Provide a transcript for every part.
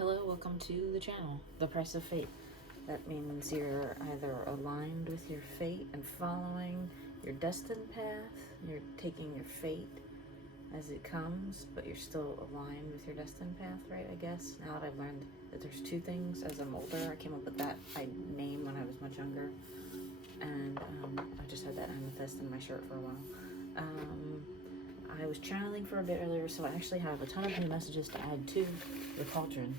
Hello, welcome to the channel, The Price of Fate. That means you're either aligned with your fate and following your destined path, you're taking your fate as it comes, but you're still aligned with your destined path, right, I guess? Now that I've learned that there's two things as I'm older, I came up with that name when I was much younger, and I just had that amethyst in my shirt for a while. I was channeling for a bit earlier, so I actually have a ton of new messages to add to the cauldron,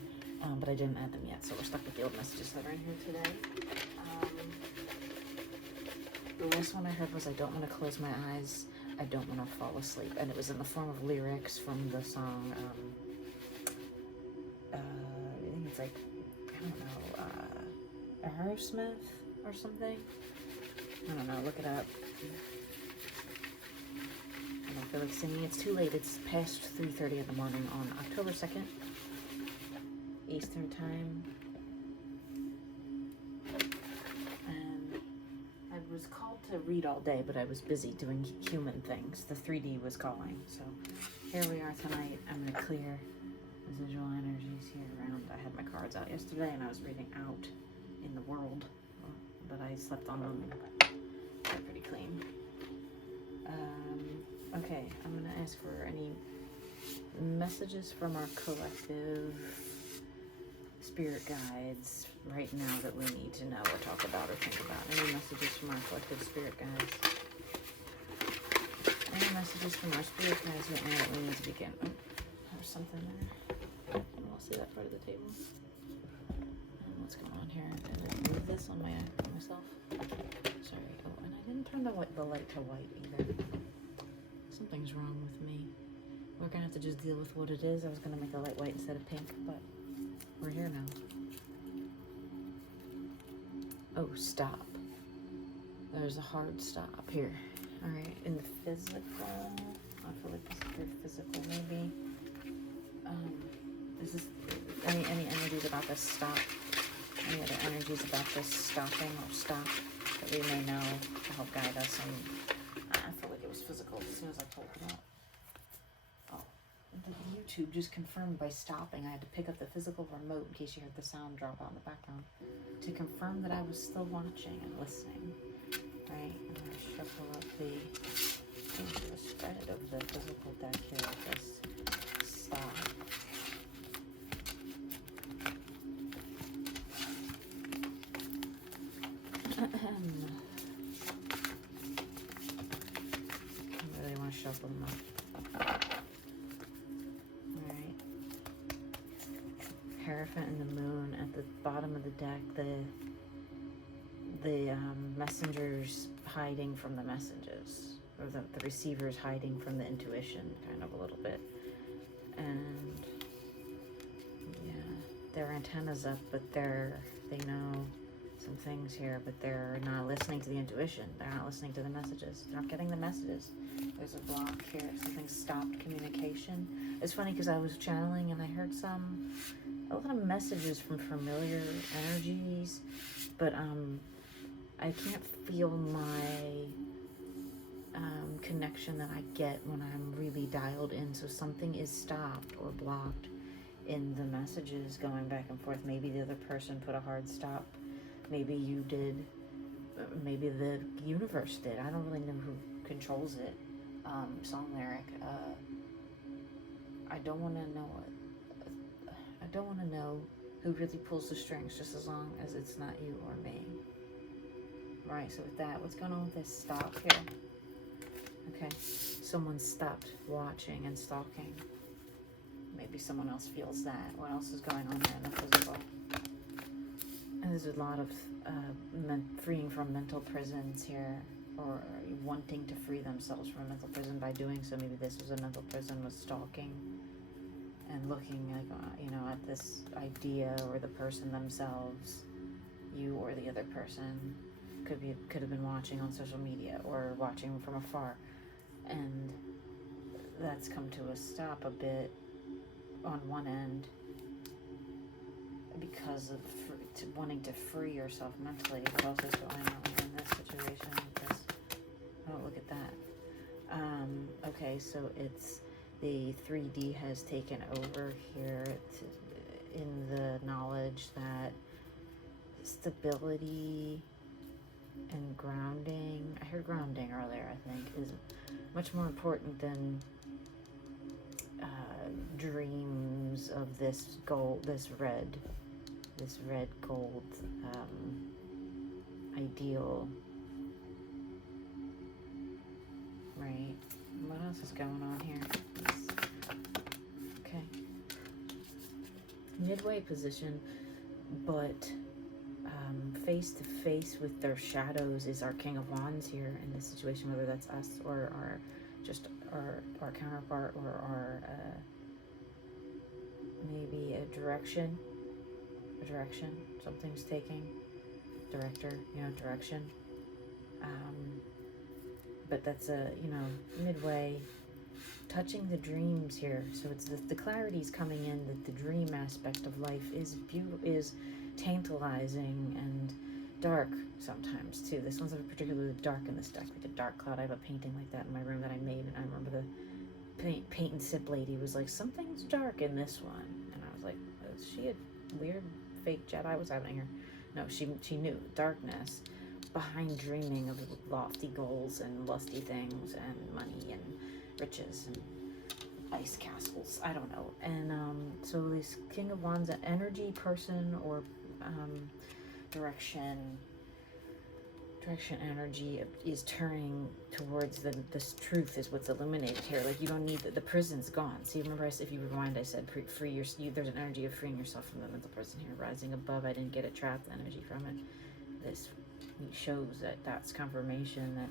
but I didn't add them yet, so we're stuck with the old messages that are in here today. The last one I heard was, I don't want to close my eyes, I don't want to fall asleep, and it was in the form of lyrics from the song, I think it's like, I don't know, Aerosmith or something? I don't know, look it up. I don't feel like singing. It's too late. It's past 3:30 in the morning on October 2nd, Eastern Time. And I was called to read all day, but I was busy doing human things. The 3D was calling. So here we are tonight. I'm going to clear residual energies here around. I had my cards out yesterday, and I was reading out in the world, but I slept on them. They're pretty clean. Okay, I'm going to ask for any messages from our collective spirit guides right now that we need to know or talk about or think about. Any messages from our collective spirit guides? Any messages from our spirit guides right now that we need to begin? Oh, there's something there. I don't want to see that part of the table. What's going on here? Did I move this on myself? Sorry. Oh, and I didn't turn the light to white either. Something's wrong with me. We're gonna have to just deal with what it is. I was gonna make the light white instead of pink, but we're here now. Oh, stop. There's a hard stop here. Alright, in the physical, I feel like this is very physical maybe. Is this any energies about this stop? Any other energies about this stopping or stop that we may know to help guide us? And I feel like it was physical as soon as I pulled it up. Oh, the YouTube just confirmed by stopping. I had to pick up the physical remote in case you heard the sound drop out in the background to confirm that I was still watching and listening. Right? I'm going to shuffle up the, I'm going to spread it over the physical deck here with this stop. Shuffle them up. Alright. Hierophant and the moon at the bottom of the deck. The messengers hiding from the messages. Or the receivers hiding from the intuition, kind of a little bit. And yeah, their antennas up, but they know some things here, but they're not listening to the intuition. They're not listening to the messages. They're not getting the messages. There's a block here. Something stopped communication. It's funny because I was channeling and I heard a lot of messages from familiar energies, but I can't feel my connection that I get when I'm really dialed in. So something is stopped or blocked in the messages going back and forth. Maybe the other person put a hard stop. Maybe you did. Maybe the universe did. I don't really know who controls it. Song lyric. I don't want to know it. I don't want to know who really pulls the strings, just as long as it's not you or me. Right, so with that, what's going on with this stop here? Okay, someone stopped watching and stalking. Maybe someone else feels that. What else is going on there in the physical? And there's a lot of freeing from mental prisons here, or wanting to free themselves from a mental prison by doing so. Maybe this was a mental prison, was stalking and looking like, at this idea or the person themselves, you or the other person. Could have been watching on social media or watching from afar, and that's come to a stop a bit on one end because of wanting to free yourself mentally. What else is going on in this situation with this? Oh, look at that. Okay, so it's the 3D has taken over here. in the knowledge that stability and grounding, I heard grounding earlier, I think, is much more important than dreams of this gold, this red gold ideal, right? What else is going on here? Okay. Midway position, but face to face with their shadows is our King of Wands here in this situation, whether that's us or our counterpart, or our maybe a direction, something's taking, director, direction. But that's midway, touching the dreams here. So it's the clarity's coming in that the dream aspect of life is tantalizing and dark sometimes too. This one's particularly dark in this deck, like a dark cloud. I have a painting like that in my room that I made, and I remember the paint and sip lady was like, something's dark in this one, and I was like, is she a weird fake Jedi? What's happening here? No, she knew darkness behind dreaming of lofty goals and lusty things and money and riches and ice castles. I don't know. And so this King of Wands, energy, person, or direction energy is turning towards this truth is what's illuminated here. Like, you don't need the prison's gone. See, remember if you rewind, I said free there's an energy of freeing yourself from the mental prison here, rising above. I didn't get it trapped energy from it. This shows that's confirmation that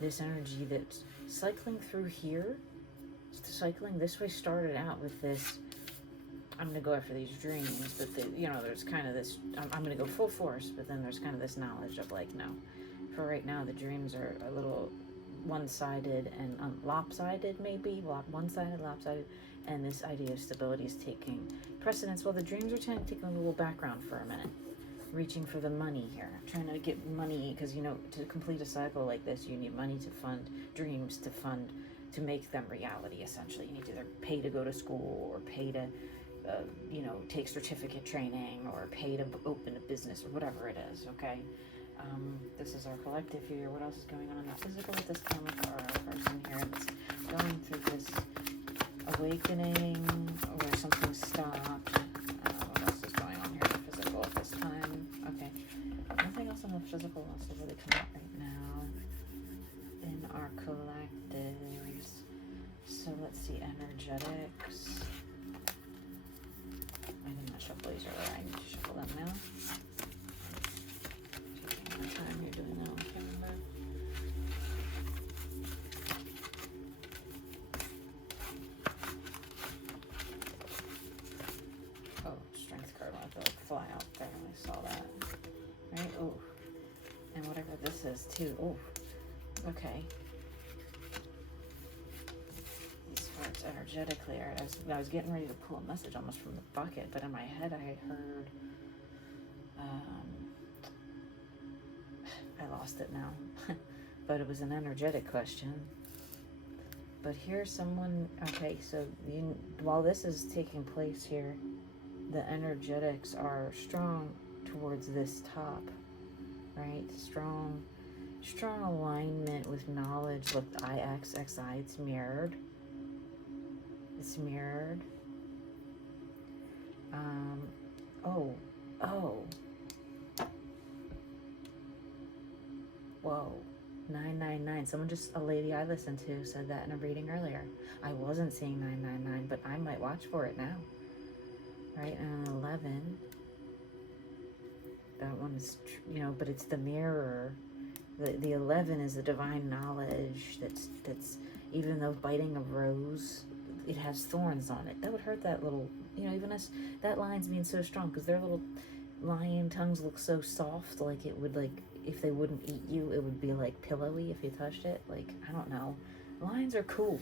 this energy that's cycling through here, cycling this way, started out with this, I'm going to go after these dreams, but there's kind of this, I'm going to go full force, but then there's kind of this knowledge of like, no, for right now the dreams are a little one-sided and lopsided, maybe one-sided, lopsided, and this idea of stability is taking precedence. Well, the dreams are taking a little background for a minute, reaching for the money here, trying to get money, because to complete a cycle like this, you need money to fund dreams, to make them reality. Essentially, you need to either pay to go to school, or pay to take certificate training, or pay to open a business, or whatever it is. Okay, this is our collective here. What else is going on in the physical with this comic, or our person here that's going through this awakening, or something stopped? What else is going on here in the physical at this time? Okay, nothing else in the physical wants to really come out right now in our collectives. So let's see, energetics. I did not shuffle these earlier. I need to shuffle them now. Taking my time here doing that on camera. Oh, strength card wanted to fly out there when I saw that. Right? Oh. And whatever this is too. Oh. Okay. These parts energetically are, I was getting ready to pull a message almost from the bucket, but in my head I had heard, I lost it now, but it was an energetic question. But here's someone, okay, so while this is taking place here, the energetics are strong towards this top, right? Strong alignment with knowledge. Look, IX, XI, it's mirrored. It's mirrored. Whoa. 999. Someone a lady I listened to said that in a reading earlier. I wasn't seeing 999, but I might watch for it now. Right? And 11. That one is, but it's the mirror. The 11 is the divine knowledge that's even though biting a rose, it has thorns on it. That would hurt that little, even us, that line's being so strong because their little lion tongues look so soft, like it would, like, if they wouldn't eat you, it would be like pillowy if you touched it. Like, I don't know. Lions are cool.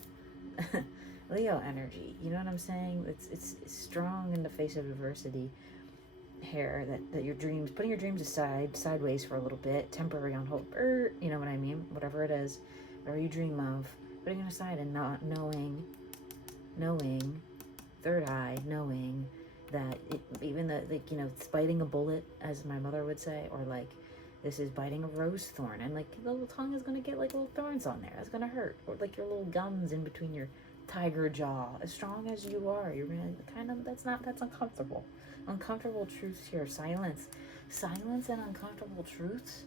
Leo energy, you know what I'm saying? It's strong in the face of adversity. Here, that your dreams, putting your dreams aside, sideways for a little bit, temporary on hold, you know what I mean? Whatever it is, whatever you dream of, putting it aside and not knowing, third eye, knowing that even the, like, you know, it's biting a bullet, as my mother would say, or like this is biting a rose thorn, and like the little tongue is gonna get like little thorns on there. That's gonna hurt, or like your little gums in between your tiger jaw. As strong as you are, you're gonna kind of, that's uncomfortable. Uncomfortable truths here. Silence and uncomfortable truths.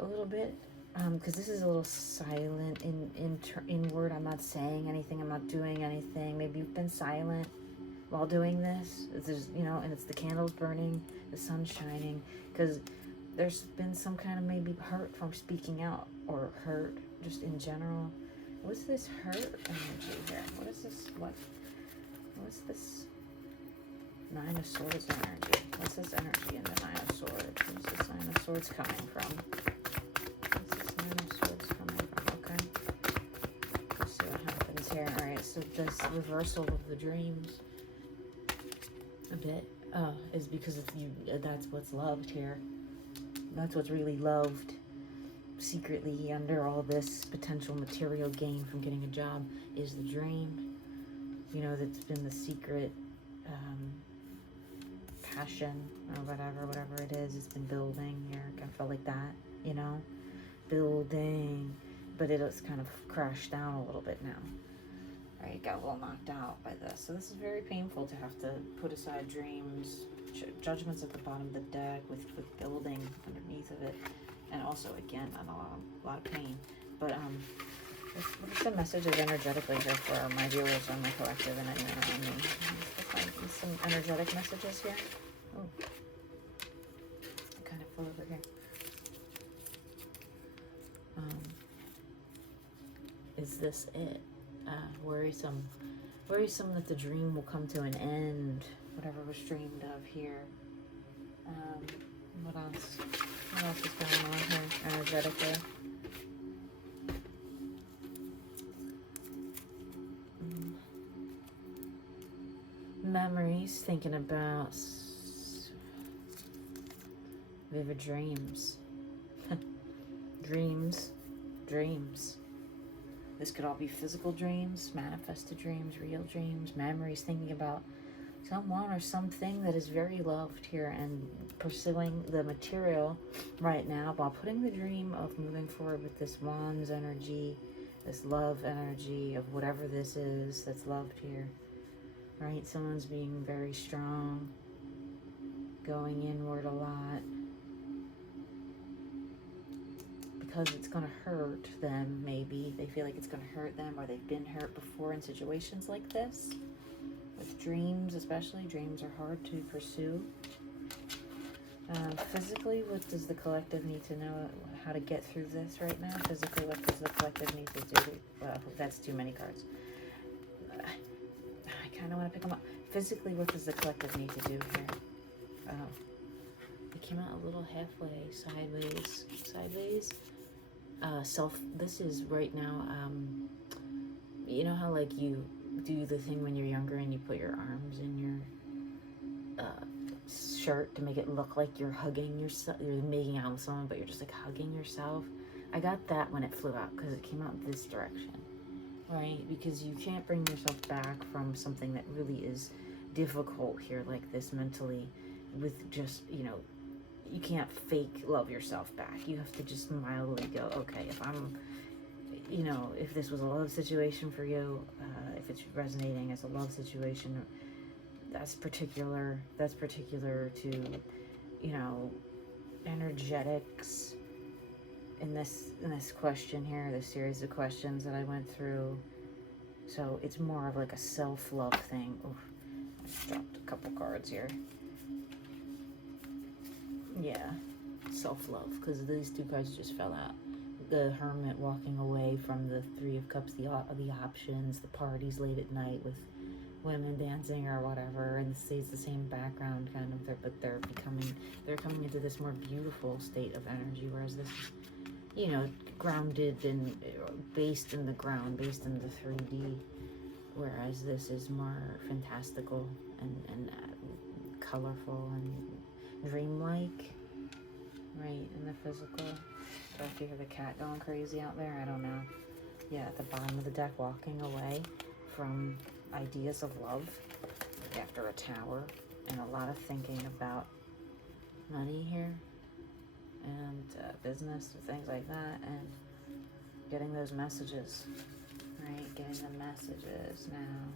A little bit. Because this is a little silent inward. I'm not saying anything. I'm not doing anything. Maybe you've been silent while doing this. There's, you know, and it's the candles burning, the sun's shining. Because there's been some kind of maybe hurt from speaking out, or hurt just in general. What's this hurt energy here? What is this? What's this? Nine of Swords energy. What's this energy in the Nine of Swords? Where's this Nine of Swords coming from? Alright, so this reversal of the dreams a bit is because of you. That's what's loved here. That's what's really loved secretly under all this potential material gain from getting a job is the dream. You know, that's been the secret passion or whatever it is. It's been building here. I felt like that, you know, building, but it's kind of crashed down a little bit now. Right, got a little knocked out by this. So this is very painful to have to put aside dreams, judgments at the bottom of the deck with building underneath of it. And also, again, a lot of pain. But what are some messages energetically here for my viewers on my collective and anyone around me? Let's find some energetic messages here. Oh, I kind of flew over here. Is this it? Worrisome that the dream will come to an end, whatever was dreamed of here. What else is going on here energetically? Memories, thinking about vivid dreams. Dreams. This could all be physical dreams, manifested dreams, real dreams, memories, thinking about someone or something that is very loved here and pursuing the material right now while putting the dream of moving forward with this Wands energy, this love energy of whatever this is that's loved here, right? Someone's being very strong, going inward a lot. Because it's going to hurt them, maybe. They feel like it's going to hurt them, or they've been hurt before in situations like this. With dreams, especially. Dreams are hard to pursue. Physically, what does the collective need to know how to get through this right now? Physically, what does the collective need to do? Well, that's too many cards. I kind of want to pick them up. Physically, what does the collective need to do here? It came out a little halfway, sideways. This is right now, you know how like you do the thing when you're younger and you put your arms in your shirt to make it look like you're hugging yourself, you're making out with someone, but you're just like hugging yourself. I got that when it flew out because it came out this direction, right? Because you can't bring yourself back from something that really is difficult here like this mentally with just, you know, you can't fake love yourself back. You have to just mildly go, okay, if I'm, you know, if this was a love situation for you, if it's resonating as a love situation, that's particular to, you know, energetics in this question here, this series of questions that I went through. So it's more of like a self-love thing. Oof, I just dropped a couple cards here. Yeah, self-love, because these two cards just fell out. The Hermit walking away from the Three of Cups, the options, the parties late at night with women dancing or whatever, and it stays the same background kind of there, but they're coming into this more beautiful state of energy, whereas this is, you know, grounded and based in the ground, based in the 3D, whereas this is more fantastical and colorful and dreamlike, right, in the physical. So if you hear the cat going crazy out there, I don't know. Yeah, at the bottom of the deck, walking away from ideas of love after a tower. and a lot of thinking about money here and business and things like that, and getting those messages, right? Getting the messages now.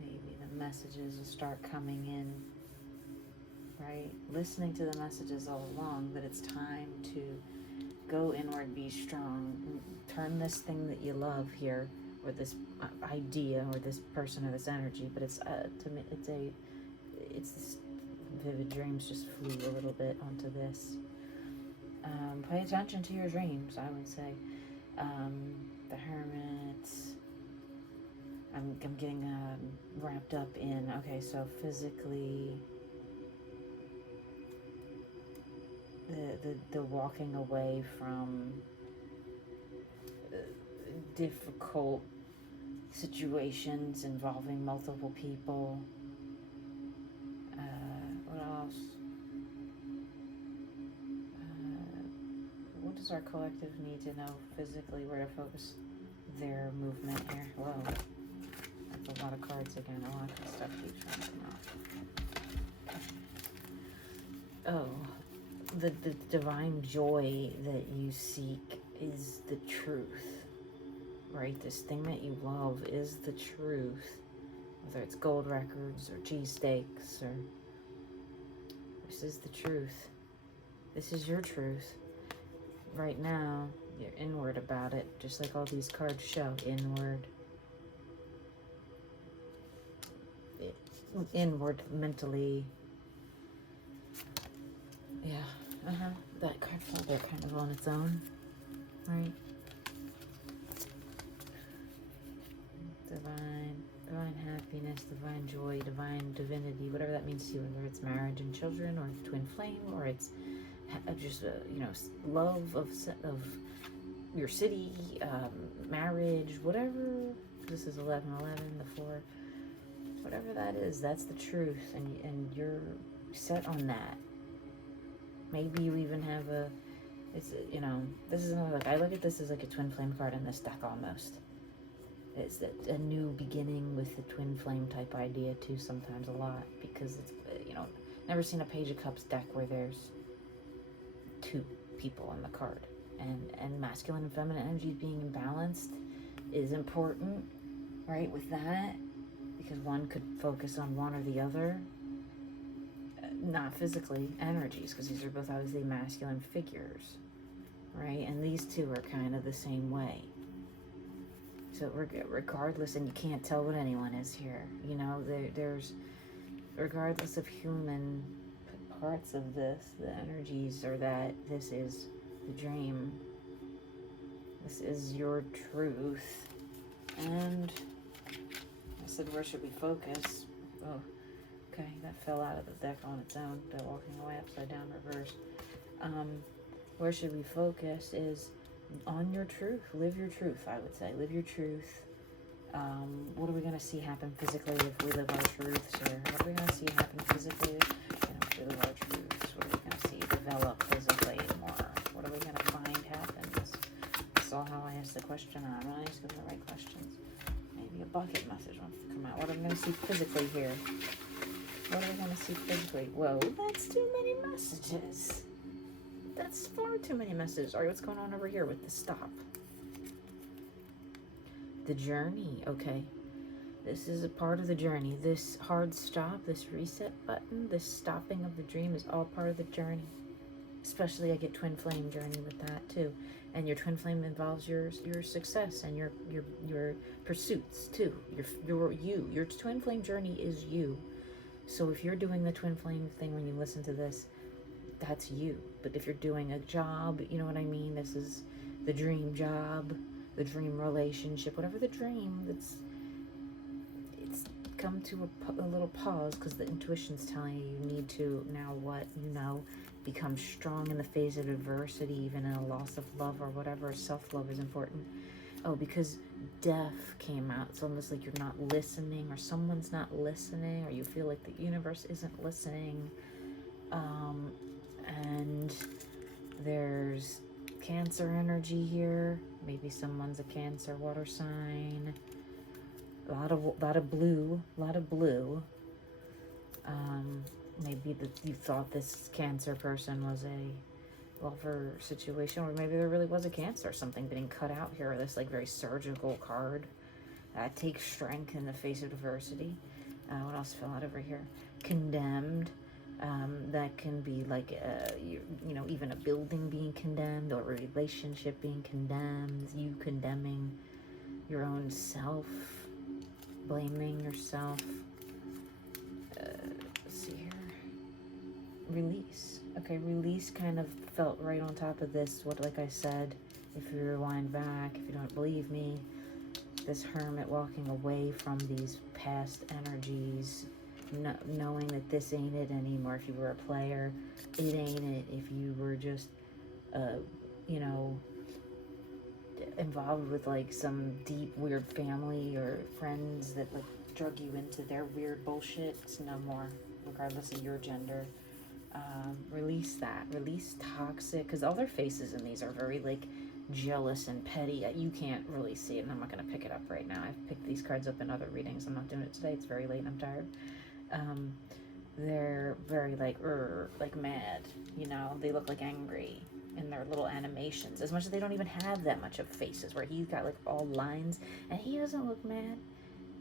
Maybe the messages will start coming in, right? Listening to the messages all along that it's time to go inward, be strong, turn this thing that you love here, or this idea, or this person, or this energy. But it's to me, it's this vivid dreams just flew a little bit onto this. Pay attention to your dreams, I would say. The Hermit. I'm getting wrapped up in, okay, so physically, the walking away from difficult situations involving multiple people. What else? What does our collective need to know physically? Where to focus their movement here? Whoa. That's a lot of cards again. A lot of stuff keeps jumping off. Oh. The divine joy that you seek is the truth, right? This thing that you love is the truth. Whether it's gold records or cheesesteaks, or this is the truth. This is your truth. Right now, you're inward about it, just like all these cards show. Inward. Inward mentally. Yeah. That card fell there kind of on its own, right? Divine happiness, divine joy, divine divinity, whatever that means to you, whether it's marriage and children, or twin flame, or it's just love of your city, marriage, whatever. This is 1111, the 4, whatever that is. That's the truth, and you're set on that. Maybe you even have this is another, I look at this as like a twin flame card in this deck almost. It's that a new beginning with the twin flame type idea too, sometimes a lot, because it's, never seen a Page of Cups deck where there's 2 people on the card. And masculine and feminine energies being balanced is important, right, with that, because one could focus on one or the other. Not physically, energies, because these are both obviously masculine figures, right? And these two are kind of the same way. So regardless, and you can't tell what anyone is here, there's, regardless of human parts of this, the energies are that this is the dream. This is your truth. And I said, where should we focus? Oh. Okay, that fell out of the deck on its own. That walking away upside down reverse. Where should we focus is on your truth. Live your truth, I would say. Live your truth. What are we going to see happen physically if we live our truths here? What are we going to see happen physically if we live our truths? What are we going to see develop physically more? What are we going to find happens? That's all how I ask the question. I'm not asking the right questions. Maybe a bucket message wants to come out. What am I going to see physically here? What are we going to see physically? Whoa, that's too many messages. That's far too many messages. All right, what's going on over here with the stop? The journey, okay. This is a part of the journey. This hard stop, this reset button, this stopping of the dream is all part of the journey. Especially I get twin flame journey with that too. And your twin flame involves your success and your pursuits too. Your twin flame journey is you. So if you're doing the twin flame thing when you listen to this, that's you. But if you're doing a job, you know what I mean? This is the dream job, the dream relationship, whatever the dream, it's come to a little pause, because the intuition's telling you need to, now what, become strong in the face of adversity, even in a loss of love or whatever. Self-love is important. Oh, because death came out. It's almost like you're not listening, or someone's not listening, or you feel like the universe isn't listening. And there's Cancer energy here. Maybe someone's a Cancer water sign. A lot of blue. maybe that you thought this Cancer person was a lover situation, or maybe there really was a Cancer, something being cut out here. This like very surgical card. Takes strength in the face of adversity. What else fell out over here? Condemned. That can be like, you know, even a building being condemned, or a relationship being condemned, you condemning your own self, blaming yourself. Let's see here. Release. Okay, release kind of felt right on top of this. What, like I said, if you rewind back, if you don't believe me, this Hermit walking away from these past energies, knowing that this ain't it anymore. If you were a player, it ain't it. If you were just, you know, involved with like some deep weird family or friends that like drug you into their weird bullshit, it's no more, regardless of your gender. Release that. Release toxic, because all their faces in these are very like jealous and petty. You can't really see it, and I'm not going to pick it up right now. I've picked these cards up in other readings. I'm not doing it today. It's very late and I'm tired. They're very like mad, you know. They look like angry in their little animations, as much as they don't even have that much of faces, where he's got like all lines, and he doesn't look mad.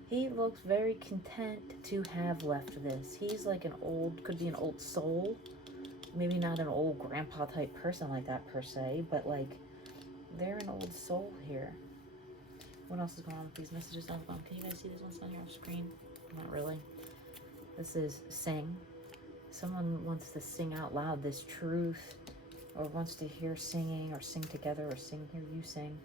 He looks very content to have left this. He's like an old, could be an old soul, maybe not an old grandpa type person like that per se, but like they're an old soul here. What else is going on with these messages on the phone? Can you guys see this one's on your screen? Not really. This is sing. Someone wants to sing out loud this truth, or wants to hear singing, or sing together, or hear you sing.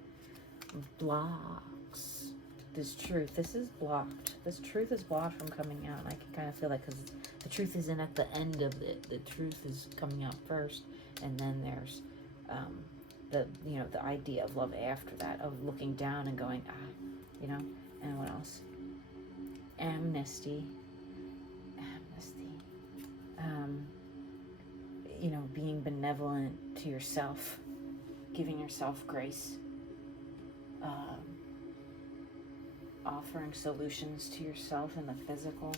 Blocks this truth. This is blocked. This truth is blocked from coming out. And I can kind of feel like, because the truth isn't at the end of it. The truth is coming out first, and then there's the, you know, the idea of love after that, of looking down and going, you know. And what else? Amnesty. You know, being benevolent to yourself, giving yourself grace, offering solutions to yourself in the physical.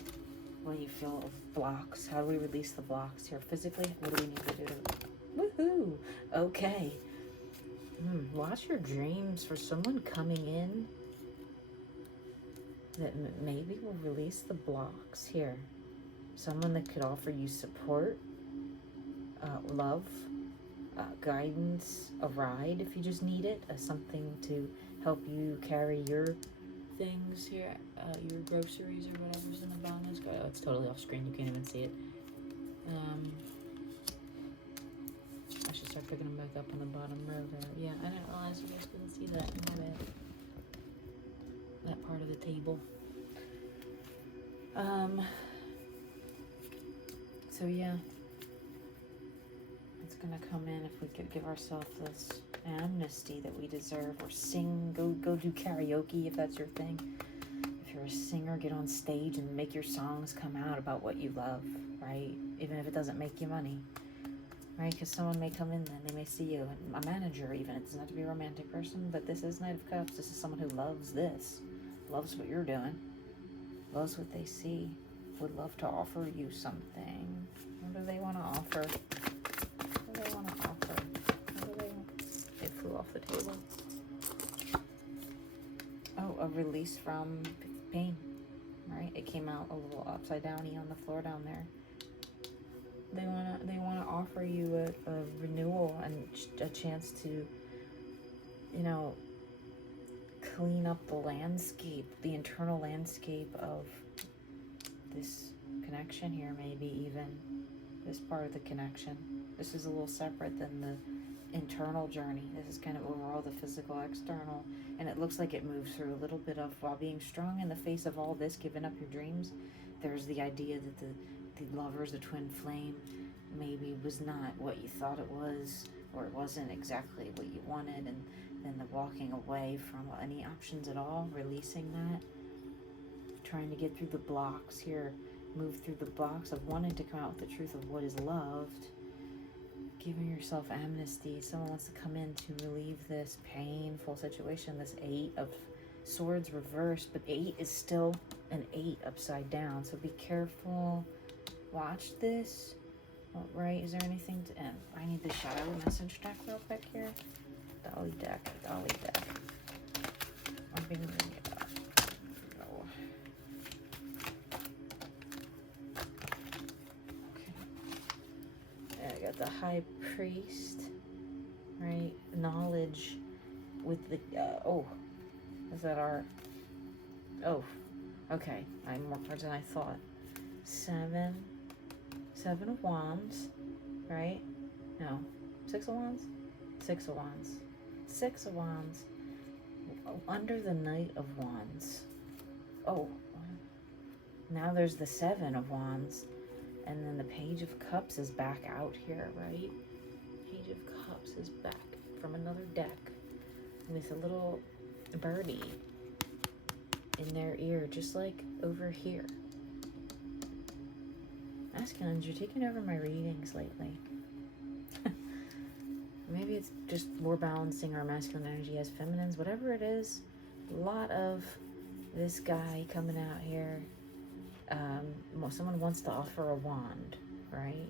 When you feel of blocks, how do we release the blocks here physically? What do we need to do to... Woohoo! Okay. Watch your dreams for someone coming in that maybe will release the blocks here. Someone that could offer you support, love, guidance, a ride if you just need it, something to help you carry your things here, your groceries or whatever's in the bonus. Oh, it's totally off screen, you can't even see it. I should start picking them back up on the bottom row there. Yeah, I didn't realize you guys couldn't see that. My bad. That part of the table. So yeah, it's gonna come in if we could give ourselves this amnesty that we deserve, or sing, go do karaoke if that's your thing. If you're a singer, get on stage and make your songs come out about what you love, right? Even if it doesn't make you money, right? Because someone may come in and they may see you, and a manager even, it doesn't have to be a romantic person, but this is Knight of Cups. This is someone who loves this, loves what you're doing, loves what they see, would love to offer you something. What do they want to offer? What do they want to offer? What do they want? It flew off the table. Oh, a release from pain, right? It came out a little upside downy on the floor down there. They wanna offer you a renewal and a chance to, you know, clean up the landscape, the internal landscape of this connection here, maybe even this part of the connection. This is a little separate than the internal journey. This is kind of overall the physical, external, and it looks like it moves through a little bit of, while being strong in the face of all this, giving up your dreams, there's the idea that the lovers, the twin flame, maybe was not what you thought it was, or it wasn't exactly what you wanted, and then the walking away from any options at all, releasing that, trying to get through the blocks here, move through the blocks of wanting to come out with the truth of what is loved, giving yourself amnesty. Someone wants to come in to relieve this painful situation, this 8 of Swords reversed, but 8 is still an 8 upside down, so be careful watch this. Right? Is there anything to end? I need the shadow message deck real quick here. Dolly deck. I'm being no. Okay. I got the High Priest, right? Knowledge with the is that our? Oh, okay. I'm more cards than I thought. Seven of Wands, right? No, Six of Wands. Six of Wands. Under the Knight of Wands. Oh, now there's the Seven of Wands, and then the Page of Cups is back out here, right? Page of Cups is back from another deck with a little birdie in their ear, just like over here. Masculines, you're taking over my readings lately. Maybe it's just more balancing our masculine energy as feminines, whatever it is. A lot of this guy coming out here. Someone wants to offer a wand, right?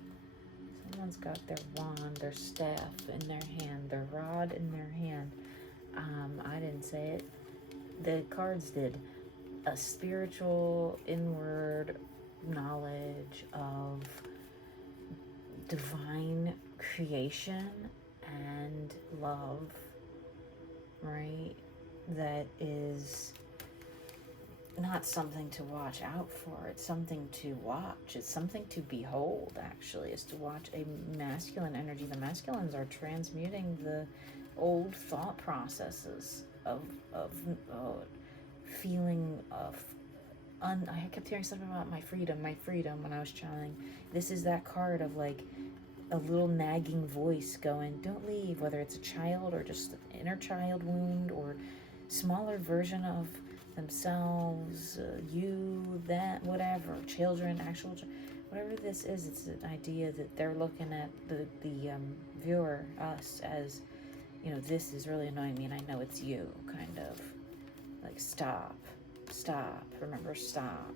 Someone's got their wand, their staff in their hand, their rod in their hand. I didn't say it. The cards did. A spiritual, inward knowledge of divine creation and love, right? That is not something to watch out for. It's something to watch. It's something to behold, actually, is to watch a masculine energy. The masculines are transmuting the old thought processes of feeling of I kept hearing something about my freedom when I was channeling. This is that card of like a little nagging voice going, don't leave, whether it's a child or just an inner child wound or smaller version of themselves, you, that, whatever, children, whatever this is. It's an idea that they're looking at the viewer, us, as, you know, this is really annoying me and I know it's you, kind of like stop, remember, stop.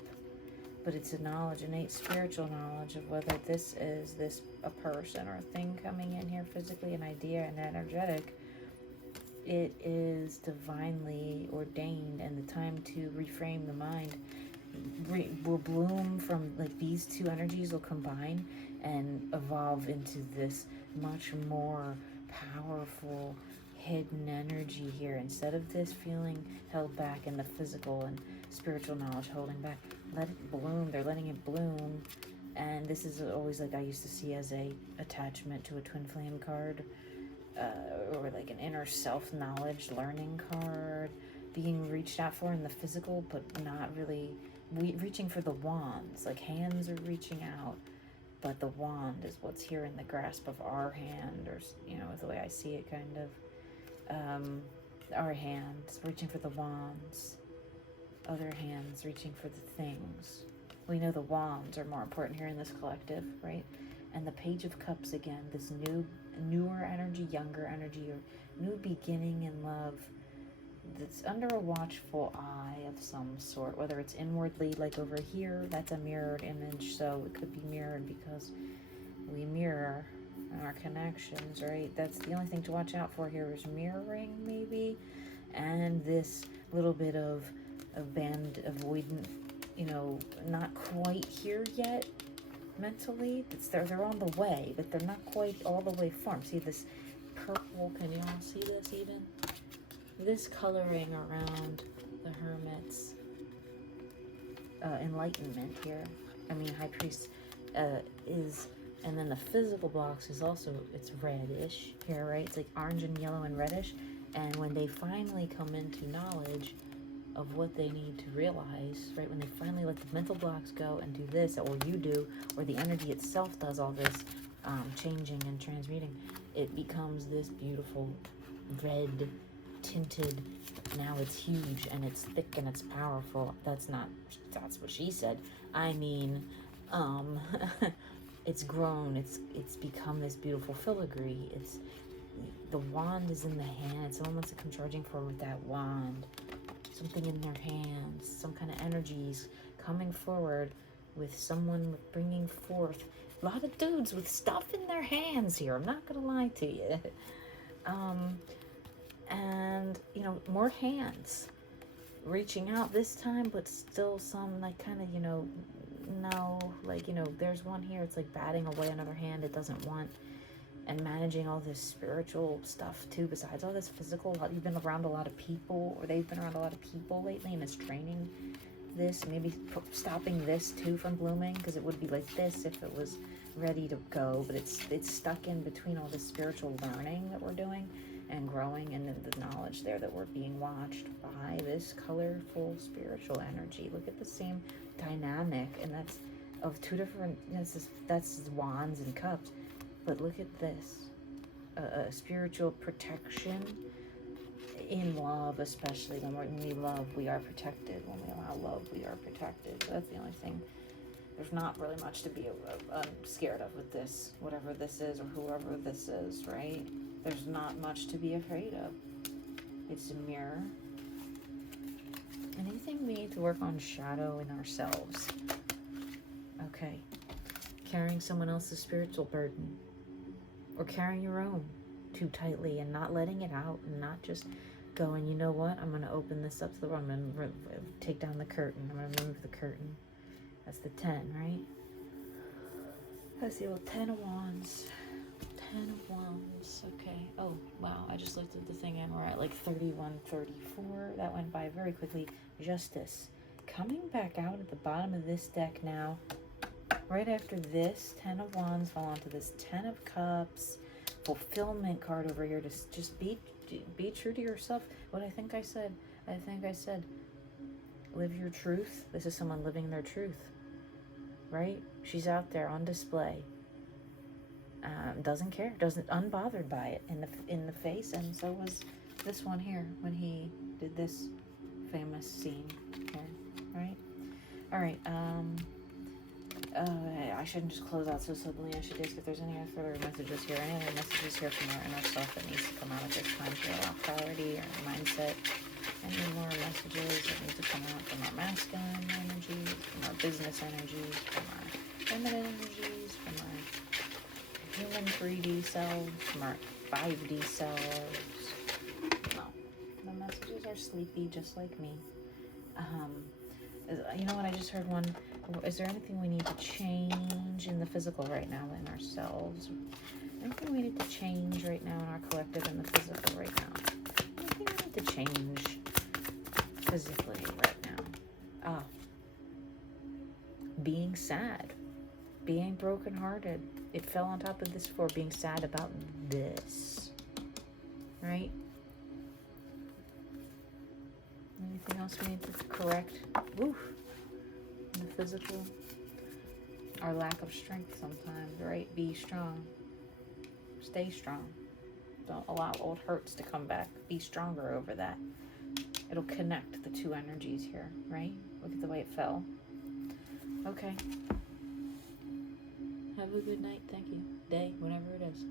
But it's a knowledge, innate spiritual knowledge of whether this is a person or a thing coming in here physically, an idea, and energetic. It is divinely ordained, and the time to reframe the mind will bloom from, like, these two energies will combine and evolve into this much more powerful hidden energy here. Instead of this feeling held back in the physical and spiritual knowledge holding back, let it bloom. They're letting it bloom. And this is always, like, I used to see as a attachment to a twin flame card, or like an inner self-knowledge learning card, being reached out for in the physical, but not really reaching for the wands. Like, hands are reaching out, but the wand is what's here in the grasp of our hand, or, you know, the way I see it, kind of. Our hands reaching for the wands, other hands reaching for the things. We know the wands are more important here in this collective, right? And the Page of Cups, again, this newer energy, younger energy, or new beginning in love that's under a watchful eye of some sort, whether it's inwardly, like over here, that's a mirrored image, so it could be mirrored because we mirror our connections, right? That's the only thing to watch out for here, is mirroring, maybe, and this little bit of band avoidant, you know, not quite here yet mentally. They're on the way, but they're not quite all the way formed. See this purple? Can you all see this even? This coloring around the Hermit's enlightenment here. I mean, High Priest is, and then the physical box is also, it's reddish here, right? It's like orange and yellow and reddish. And when they finally come into knowledge of what they need to realize, right, when they finally let the mental blocks go and do this, or you do, or the energy itself does all this changing and transmuting, it becomes this beautiful red tinted, now it's huge and it's thick and it's powerful. That's what she said. I mean, it's grown, it's become this beautiful filigree. It's, the wand is in the hand. Someone wants to come charging forward with that wand. Something in their hands, some kind of energies coming forward with someone with bringing forth a lot of dudes with stuff in their hands here. I'm not gonna lie to you. And you know, more hands reaching out this time, but still some like kind of, you know, no, like, you know, there's one here, it's like batting away another hand it doesn't want, and managing all this spiritual stuff too, besides all this physical. You've been around a lot of people, or they've been around a lot of people lately, and it's training this, maybe stopping this too from blooming, because it would be like this if it was ready to go, but it's stuck in between all this spiritual learning that we're doing and growing, and then the knowledge there that we're being watched by this colorful spiritual energy. Look at the same dynamic, and that's of two different, that's wands and cups, but look at this, spiritual protection in love, especially when we love, we are protected. When we allow love, we are protected. So that's the only thing. There's not really much to be scared of with this, whatever this is or whoever this is, right? There's not much to be afraid of. It's a mirror. Anything we need to work on shadow in ourselves. Okay. Carrying someone else's spiritual burden, or carrying your own too tightly and not letting it out, and not just going, you know what, I'm going to open this up to the world. I'm going to take down the curtain. I'm going to remove the curtain. That's the 10, right? That's the old 10 of Wands. 10 of Wands. Okay. Oh, wow. I just looked at the thing and we're at like 31, 34. That went by very quickly. Justice. Coming back out at the bottom of this deck now. Right after this 10 of Wands, fall onto this 10 of Cups. Fulfillment card over here. Just be true to yourself. What I think I said. Live your truth. This is someone living their truth. Right? She's out there on display. Doesn't care. Unbothered by it in the face. And so was this one here when he did this famous scene here. Right? Alright. I shouldn't just close out so suddenly. I should ask if there's any further messages here. Any other messages here from our inner self that needs to come out at this time to allow clarity or mindset. Any more messages that need to come out from our masculine energies, from our business energies, from our feminine energies, from our human 3D selves, from our 5D selves. No. The messages are sleepy just like me. You know what, I just heard one. Is there anything we need to change in the physical right now in ourselves? Anything we need to change right now in our collective and the physical right now? Anything we need to change physically right now? Being sad. Being brokenhearted. It fell on top of this for being sad about this. Right? Anything else we need to correct? Oof. In the physical. Our lack of strength sometimes, right? Be strong. Stay strong. Don't allow old hurts to come back. Be stronger over that. It'll connect the two energies here, right? Look at the way it fell. Okay. Have a good night. Thank you. Day, whenever it is.